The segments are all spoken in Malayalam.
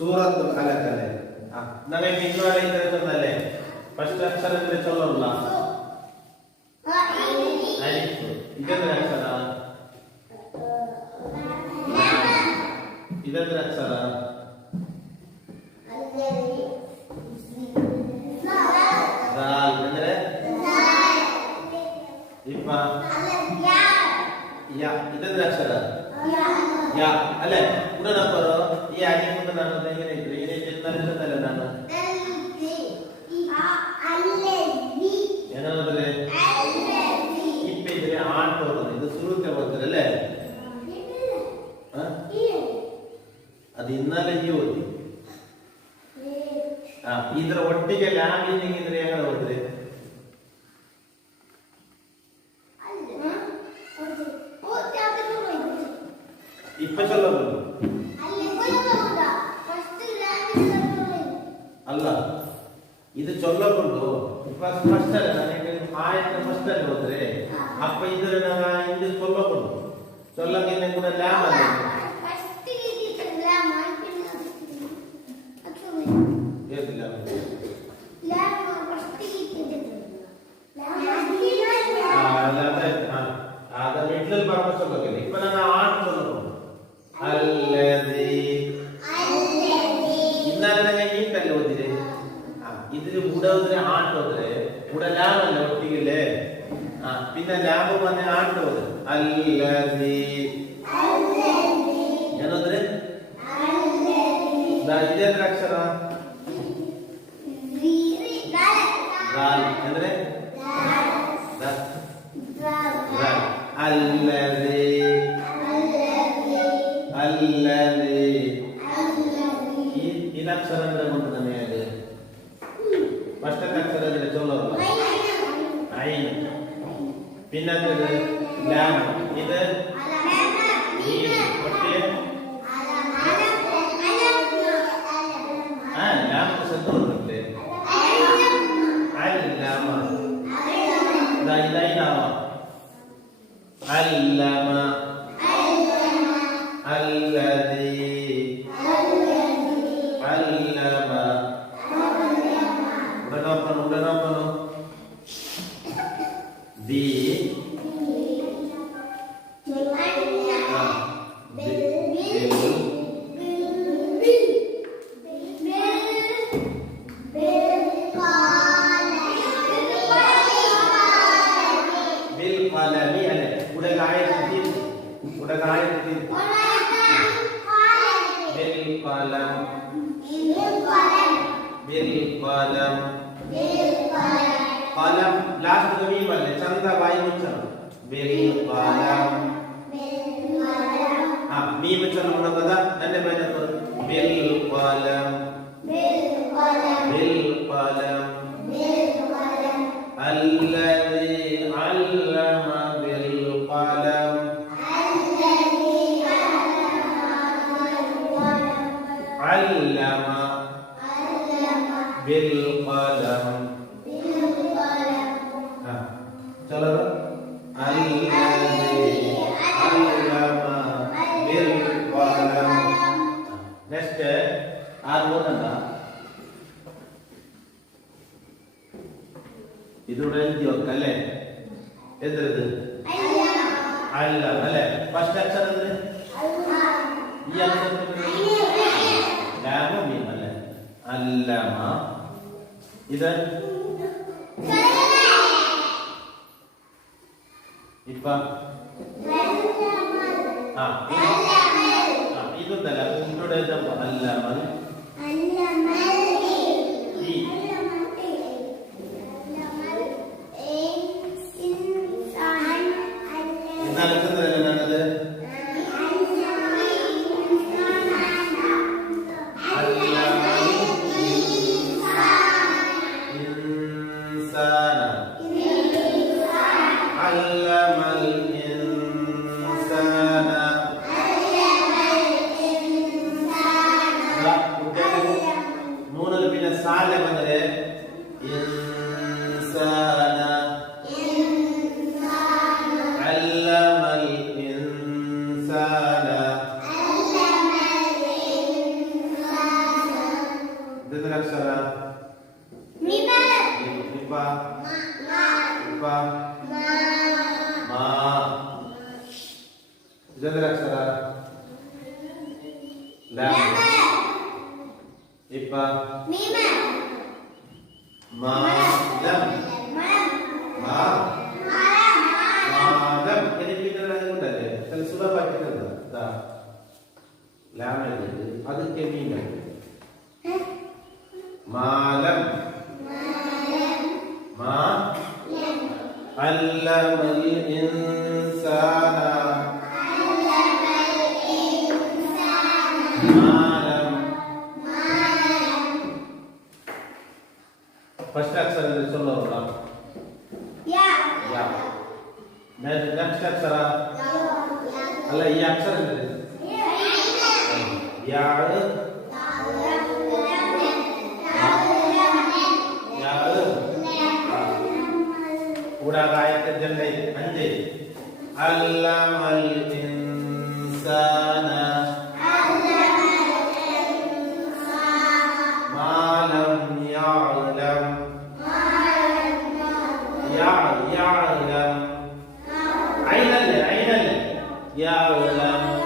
സൂറത്തുൽ അലഖ് അല്ലേ? നമുക്ക് ഇന്നുവരെ ഇതല്ലേ ഫസ്റ്റ് അക്ഷരത്തിന്റെ ചൊല്ലുള്ള അലിഫ്. ഇതെന്തൊരു അക്ഷര? ഇതെന്തൊരു അക്ഷര? ഇപ്പൊ ഇതെന്തൊരു അക്ഷര? അല്ലെ? ഉടനെ പറോ ഈ അലിഫ് എങ്ങനെ ചെന്നല്ലേ എന്താണ് ഇപ്പൊ ഇതിന് ആട്ടോ ഇത് സുഹൃത്തെ പോലത്തല്ലേ? അത് ഇന്നലെ ഈ ഓതി ഇದ್ರ ಒಟ್ಟಿಗೆ ಲ್ಯಾಮಿಂಗ್ ಇದ್ರೆ ಹೆಂಗ ಹೋದ್ರೆ ಇಪ್ಪ ಚೊಲ್ಲಬಹುದು ಅಲ್ಲ ಇದು ಚೊಲ್ಲಬಹುದು ಫಸ್ಟ್ ಅಲ್ಲ ನನಗೆ ಆಯತ ಫಸ್ಟ್ ಅಲ್ಲಿ ಹೋದ್ರೆ ಅಪ್ಪ ಇದ್ರೆ ಇದು ಚೊಲ್ಲಬಹುದು ಚೊಲ್ಲಗೆ ಕೂಡ ಲ್ಯಾಮ್ ಅಲ್ಲ ഇതില് ഉടവുದ್ರೆ ആട്ടോದ್ರೆ ഉട ലാമല്ല ഒട്ടിക്കില്ലേ പിന്നെ ലാമ വന്ന് ആട്ടോದ್ರೆ അല്ലദീ ಏನಂದ್ರೆ ಇದೇದ್ರ ಅಕ್ಷರ ಅಂದ್ರೆ ಅಲ್ಲದಿ ಅಲ್ಲದಿ ಇದಕ್ಷರ ಅಂದ್ರೆ ಉಂಟು ನಮಗೆ ಫಸ್ಟ್ ಅಕ್ಷರ ಅಂದ್ರೆ ಚೊಲ್ಲೋಲ್ಲ ಐನ್ പിന്നത് ലാം ഇത് ഈ ഒട്ടിയെ ലാം സെത്തോറുണ്ട് അല്ലമ ദൈദൈനാമ അല്ലമ അല്ലദീ അല്ലമ ഉടനോപ്പനോ ദീ قلم لاست ضمير वाले चंदा वाई मुचन बिल कलम मीम चन होना पता अन्य बने पर बिल कलम الذي علم بالقلم علم بالقلم चलो الذي علم بالقلم नेक्स्ट आज ಓದೋಣ ಇದೂടെ ಎಲ್ದಿಯೋಕല്ലേ ಎದ್ರದು ಅಲ್ಲ ಅಲ್ಲ ಫಸ್ಟ್ ಅಕ್ಷರ ಅಂದ್ರೆ ಈ ಅಕ್ಷರ ಲಾಮ ಮೀಮ್ ಅಲ್ಲ ಅಲ್ಲಮ ಇದು ಇಪ್ಪ ಇದೊಂದಲ್ಲ ಇಂಟ್ರೊಡ ಅಲ್ಲಮಲ್ ಇದರ ಅಕ್ಷರ ಇಪ ಇಪ ಮಾ ಇದರ ಅಕ್ಷರ ಲಾಮ್ ಇಪ ಮಾ ಲಮ್ ಮಾ ಮಾಲಂ ಇದರ ಉಂಟದೆ ಅದು ಸುಲಭ ಆಗ್ತದೆ ದಾ ലാം എഴുതി ಅದಕ್ಕೆ ಮೀಮ್ മാലം മാ അല്ലമൽ ഇൻസാന മാലം ഫസ്റ്റ് അക്ഷരം ചൊല്ലുക യാ യാ നെക്സ്റ്റ് അക്ഷര അല്ല ഈ അക്ഷരം Ya udah ayat jannah anjay allamal insana ma lam ya'lam ya'lam ainal ya'lam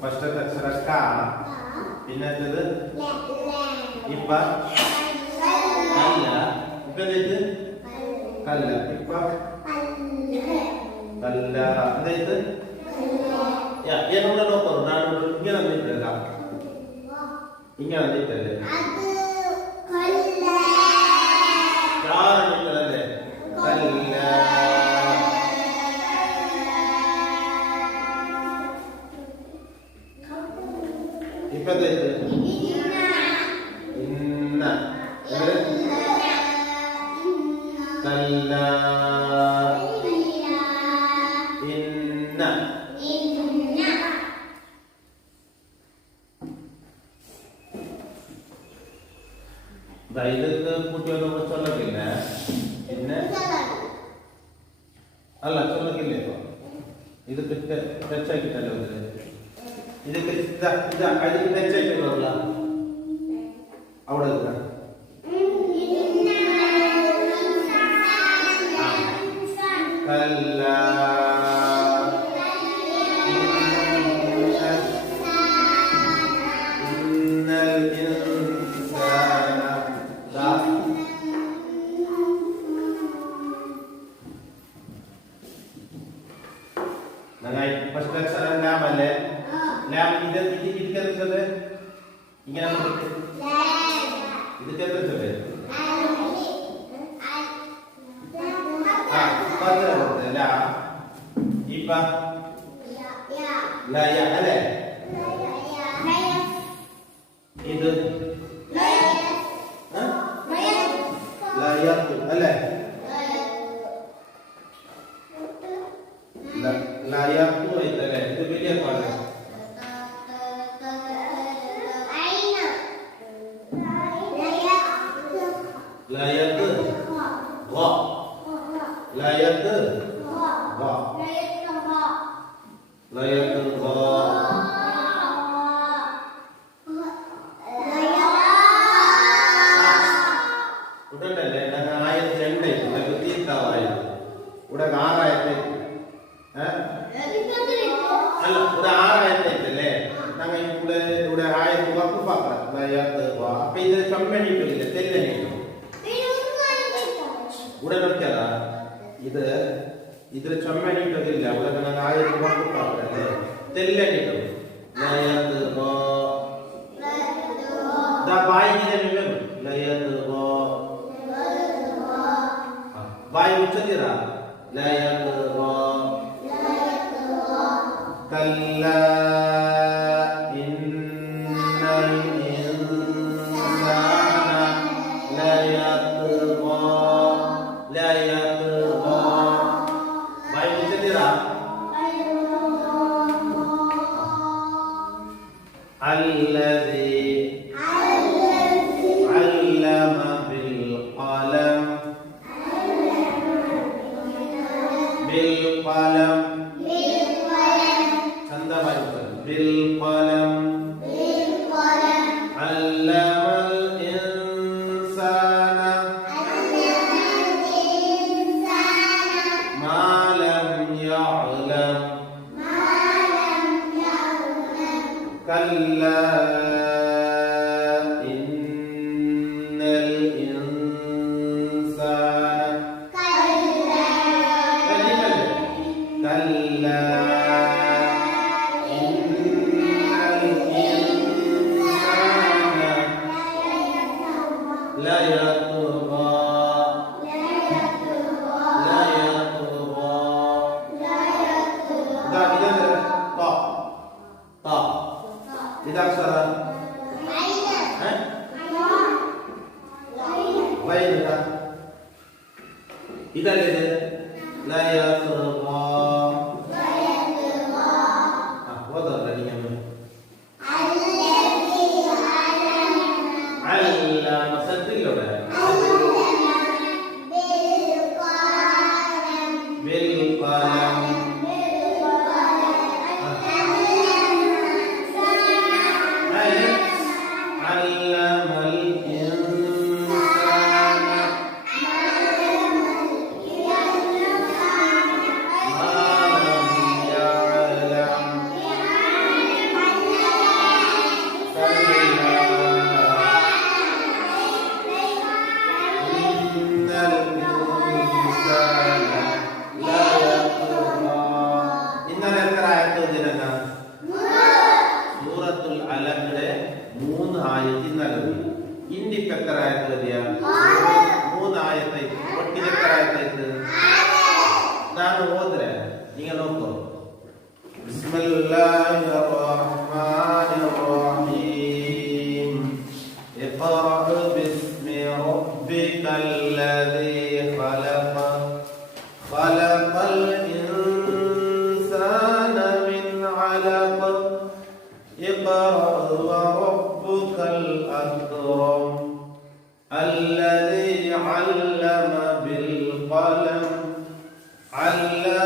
first അക്ഷര ക പിന്നെ അടുത്തത് ഇപ്പ കല്ല ഇപ്പത് കല്ല ഇപ്പ കല്ല എന്തായത് എന്നോട് നോക്കൂ നാട് ഇങ്ങനെ വന്നിട്ടില്ല ഇങ്ങനെ വന്നിട്ടല്ലേ കാണിട്ടല്ലേ കല്ല ഇപ്പത് ഇന്ന കല്ല ഇന്ന ഇതൊക്കെ കുട്ടികളൊക്കെ ചൊല്ലക്കില്ല പിന്നെ അല്ല ചൊല്ലക്കില്ല ഇപ്പൊ ഇതൊക്കെ ടച്ചാക്കിട്ടല്ലോ ഇതൊക്കെ അതിൽ ടച്ചാക്കിട്ടുള്ള അവിടെ കല്ല ഫസ്റ്റ് അക്ഷരം ലാം അല്ലേ ലാം ഇത് കേൾക്കുന്നത് ഇങ്ങനെ ഇത് കേൾക്കുന്നത് ലാ ഇപ്പ ലയ അല്ലേ ഇത് ലയത്തു അല്ലേ ലയത്തു ആയിട്ടല്ലേ ഇത് വലിയ പാട്ട് ലയത്ത് വ ലയത്ത് വ ലയത്ത് വ ഉടനല്ലേ ആയിരത്തി രണ്ടായിട്ട് തീർത്താവായത് ഇവിടെ ആറായിരത്തി അല്ല ഇവിടെ ആറായിരത്തല്ലേ ഞങ്ങൾ ഇവിടെ ആയിരം വക്ക് പാക്കണം അപ്പൊ ഇത് കമ്പനിട്ടില്ല തെല്ലണിട്ടോ ഇവിടെ നോക്കിയാ ഇത് ഇതിൽ ചമ്മണിട്ടില്ല ഇവിടെ ഞങ്ങൾ ആയിരം വക്ക് പാക്കല്ലേ തെല്ലണിട്ടോ വായിക്കുന്ന ലയത് വായു ഉച്ചത്തിറ കല്ല ഇന്നൽ ഇൻസാന ലയത്ഗാ വായു ഉച്ചത്തിറ الذي علم بالقلم ചന്ദ بالقلم علم الإنسان ما لم يعلم كلا إن الإنسان كلا إن الإنسان لا يطغى إذا أكثر غير إذا لا يطغى وضع الذي علم سجل بالقلم علم الإنسان ما لم يعلم كلا إن الإنسان لا يطغى ഇന്നലെ എത്ര ആയത്ത് ഓതിരനാ സൂറത്തുൽ അലഖിലെ 3 ആയത്ത് ഇന്നലെ ഓതി ഇന്നിപ്പോ എത്ര ആയത്ത് ഓതിയാ 3 ആയത്ത് ഒട്ടിന് എത്ര ആയത്ത് ನಾನು ಓದ್ರೆ ಈಗ ನೋಡ್ಕೋ ബിസ്മില്ലാഹിർ റഹ്മാനിർ റഹീം ഇഖ്റഅ ബിസ്മി റബ്ബിക്കല്ലദീ ഖലഖ ഖലഖൽ ഇൻസാന മിൻ അലഖ اقرأ وربك الأكرم الذي علم بالقلم علم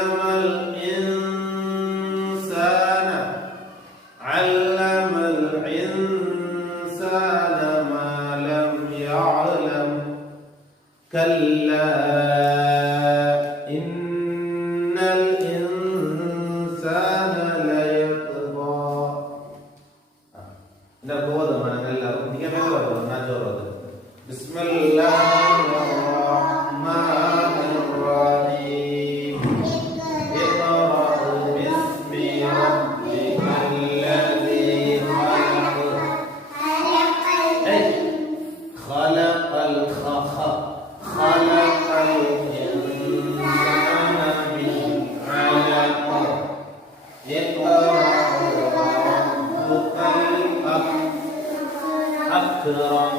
الإنسان ما لم يعلم كلا إن الإنسان ليطغى بسم الله الرحمن الرحيم اقرأ باسم ربك الذي خلق خلق الإنسان من علق اقرأ وربك الأكرم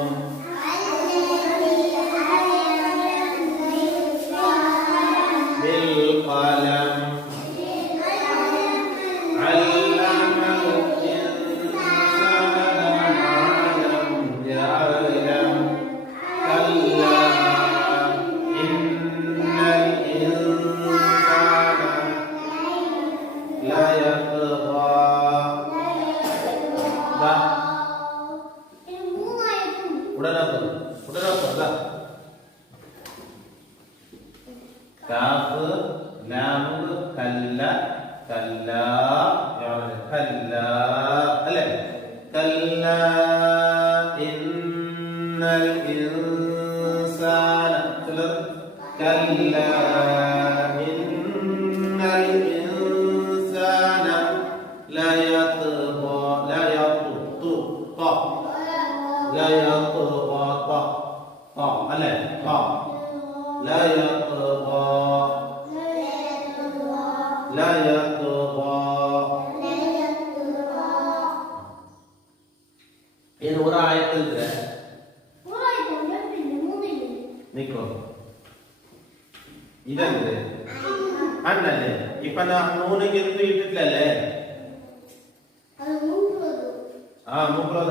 بالقلم علم الإنسان ما لم يعلم كلا إن الإنسان لا يطغى കാഫ് ലാം കല്ല കല്ല കല്ല അല്ലേ കല്ല ഇന്നൽ ഇൻസാന കല്ല ഇന്നൽ ഇൻസാന ലാ യത്ഗാ ലാ യത്ഗാ ലാ യത്ഗാ അല്ലേ لا يطغى لا يطغى إن وراء يطغى نيكو ഇതല്ലേ അന്നല്ലേ ഇപ്പൊ നൂനെങ്കിൽ ഇട്ടിട്ടില്ലല്ലേ മുപ്പത്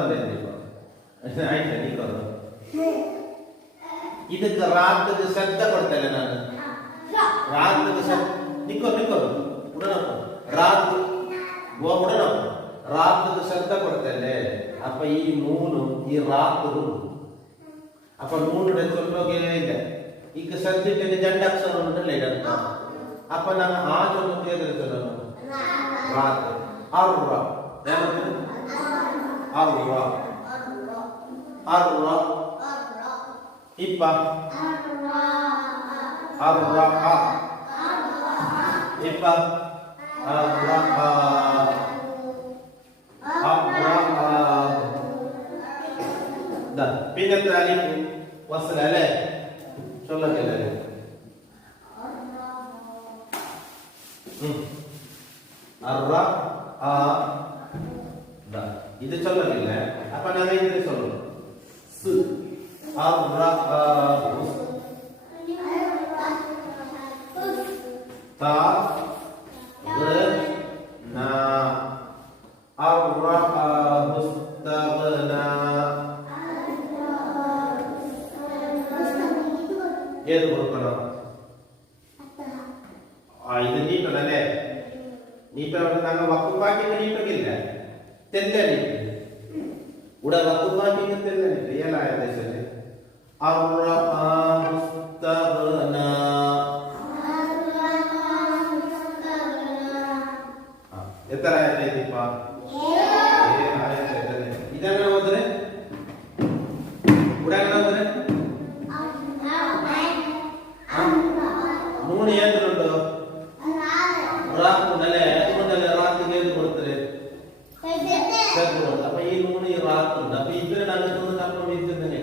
ಆಯ್ತಾ ನಿಕ್ಕೋದು ಇದಕ್ಕೆ ರಾತ್ರಿಗೆ ಶಬ್ದ ಕೊಡ್ತೇನೆ ನಾನು ರಾತ್ರಿಗೆ ನಿಕ್ಕೋದು ರಾತ್ರಿಗೆ ಶಬ್ದ ಕೊಡ್ತೇನೆ ಅಪ್ಪ ಈ ನೂನು ಈ ರಾತ್ರು ಅಪ್ಪ ನೂನು ಚೊಲ್ಲೋಗೆ ಇಲ್ಲ ಈಗ ಸದ್ಯಕ್ಕೆ ಜಂಡಾಕ್ಷರ ಉಂಟಲ್ಲ ಇಡಂತ ಅಪ್ಪ ನಾನು ಆ ಚೊಲ್ಲ ಕೇಳಿರ್ತೇನೆ ರಾತ್ರಿ ಅವ್ರ Arra Ipa Arra Ipa Arra dah pindah ke alif wasl alif coba kita lihat Arra dah itu coba kita apa nama itu coba Ar-Ra'us Ta-Gna Ar-Ra'us Ta-Gna ഏത് കൊടുക്കണം ഇത് നീട്ടണല്ലേ നീട്ടവിടെ ഞങ്ങൾ വക്കുപ്പാക്കി നീട്ടില്ല തെല്ല നീട്ട് ഇവിടെ വക്കുപ്പാക്കി തെല്ല നീട്ട് ഏലായ ദേശല്ലേ എത്ര ഇതെങ്ങനെ ഓതുന്നത് ഇവിടെ എങ്ങനെ ഓതുന്നത് മൂന്ന് ഏതുണ്ടോ റാത്തുണ്ടല്ലേ അതുകൊണ്ടല്ലേ റാത്തിന് ഏത് കൊടുത്തത് അപ്പൊ ഈ മൂന്ന് ഈ റാത്തുണ്ട് അപ്പൊ ഇവരെ നടക്കുന്നത് കപ്പം വീഴ്ത്തുന്നതിന്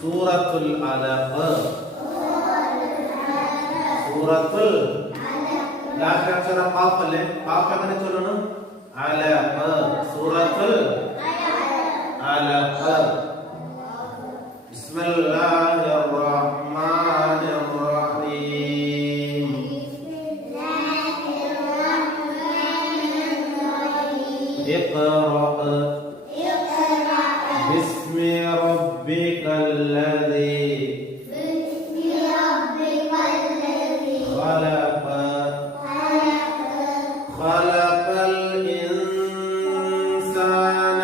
സൂറത്തുൽ അലഖ് സൂറത്തുൽ ലാസ്റ്റ് അക്ഷരം ഖാഫ് അല്ലേ ഖാഫ് എങ്ങനെ ചൊല്ലണം അലഖ് സൂറത്തുൽ അലഖ് ബിസ്മില്ലാഹിർ റഹ്മാനിർ റഹീം اقرأ باسم ربك الذي خلق خلق الإنسان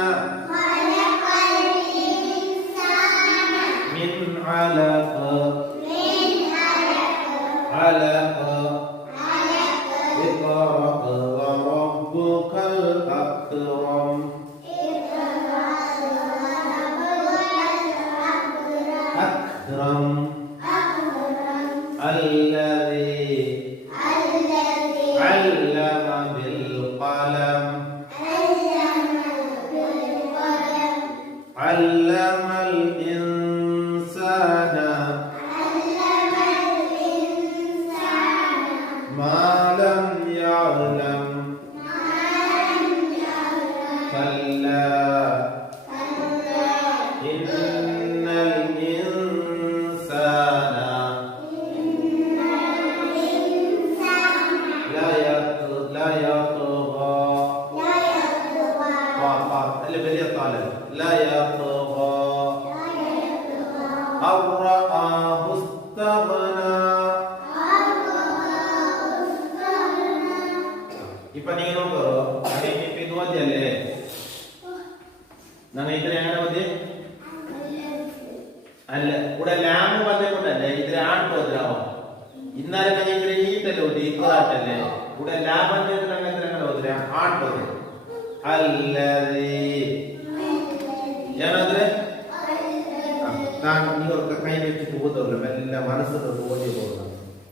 من علق علق اقرأ وربك الأكرم أكرم الذي علم بالقلم علم الإنسان ما لم يعلم كلا إن الإنسان لا يطغى لا يطغى أن رآه استغنى ഇപ്പൊ നിങ്ങൾ നോക്കോ ഇത് മതിയല്ലേ ഞങ്ങൾ ഇതിന് എങ്ങനെ മതി അല്ല ഇവിടെ ലാമ്പ് വന്നതുകൊണ്ടല്ലേ ഇതിൽ ആണ്ട് ഓതിരാവോ ഇന്നാലെ ഞങ്ങൾ ഇതിൽ ഈട്ടല്ലേ ഓതി ഇക്കറാട്ടല്ലേ ഇവിടെ ലാബ് വന്നതിന് ഞങ്ങൾ എങ്ങനെ ഓതിരാ ആണ്ട് ഓതി അല്ലതീ ഞാനതിന് നിങ്ങൾക്ക് കൈ വെച്ചിട്ട് ഓതുള്ളൂ എല്ലാം മനസ്സിൽ ഓതി പോകുന്നു